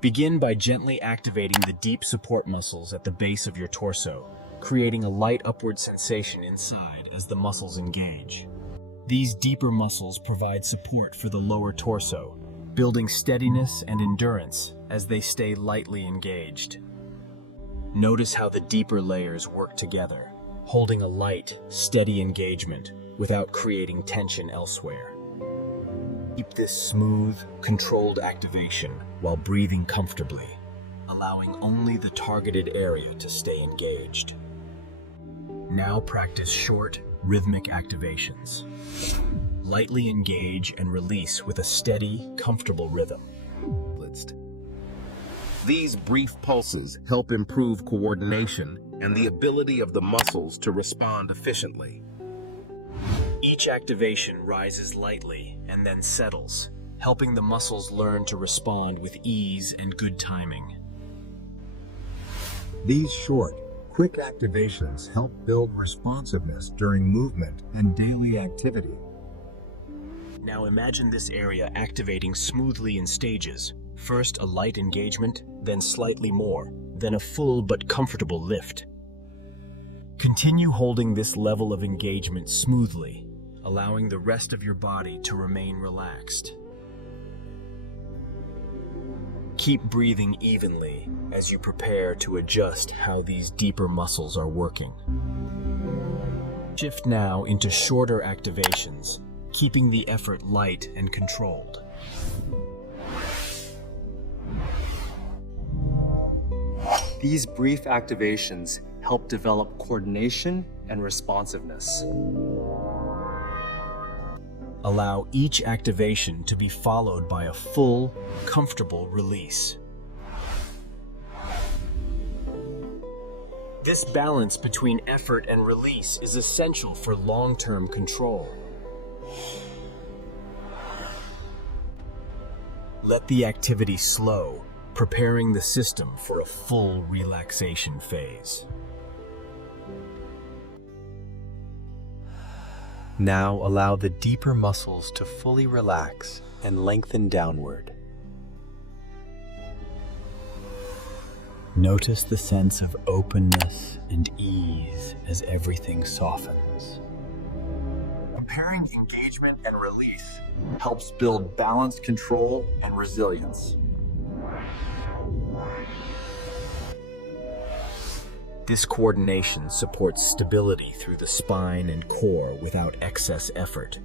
Begin by gently activating the deep support muscles at the base of your torso, creating a light upward sensation inside as the muscles engage. These deeper muscles provide support for the lower torso, building steadiness and endurance as they stay lightly engaged. Notice how the deeper layers work together, holding a light, steady engagement without creating tension elsewhere. Keep this smooth, controlled activation while breathing comfortably, allowing only the targeted area to stay engaged. Now practice short, rhythmic activations. Lightly engage and release with a steady, comfortable rhythm. These brief pulses help improve coordination and the ability of the muscles to respond efficiently. Each activation rises lightly and then settles, helping the muscles learn to respond with ease and good timing. These short, quick activations help build responsiveness during movement and daily activity. Now imagine this area activating smoothly in stages. First a light engagement, then slightly more, then a full but comfortable lift. Continue holding this level of engagement smoothly, allowing the rest of your body to remain relaxed. Keep breathing evenly as you prepare to adjust how these deeper muscles are working. Shift now into shorter activations, keeping the effort light and controlled. These brief activations help develop coordination and responsiveness. Allow each activation to be followed by a full, comfortable release. This balance between effort and release is essential for long-term control. Let the activity slow, preparing the system for a full relaxation phase. Now allow the deeper muscles to fully relax and lengthen downward. Notice the sense of openness and ease as everything softens. Pairing engagement and release helps build balance, control, and resilience. This coordination supports stability through the spine and core without excess effort,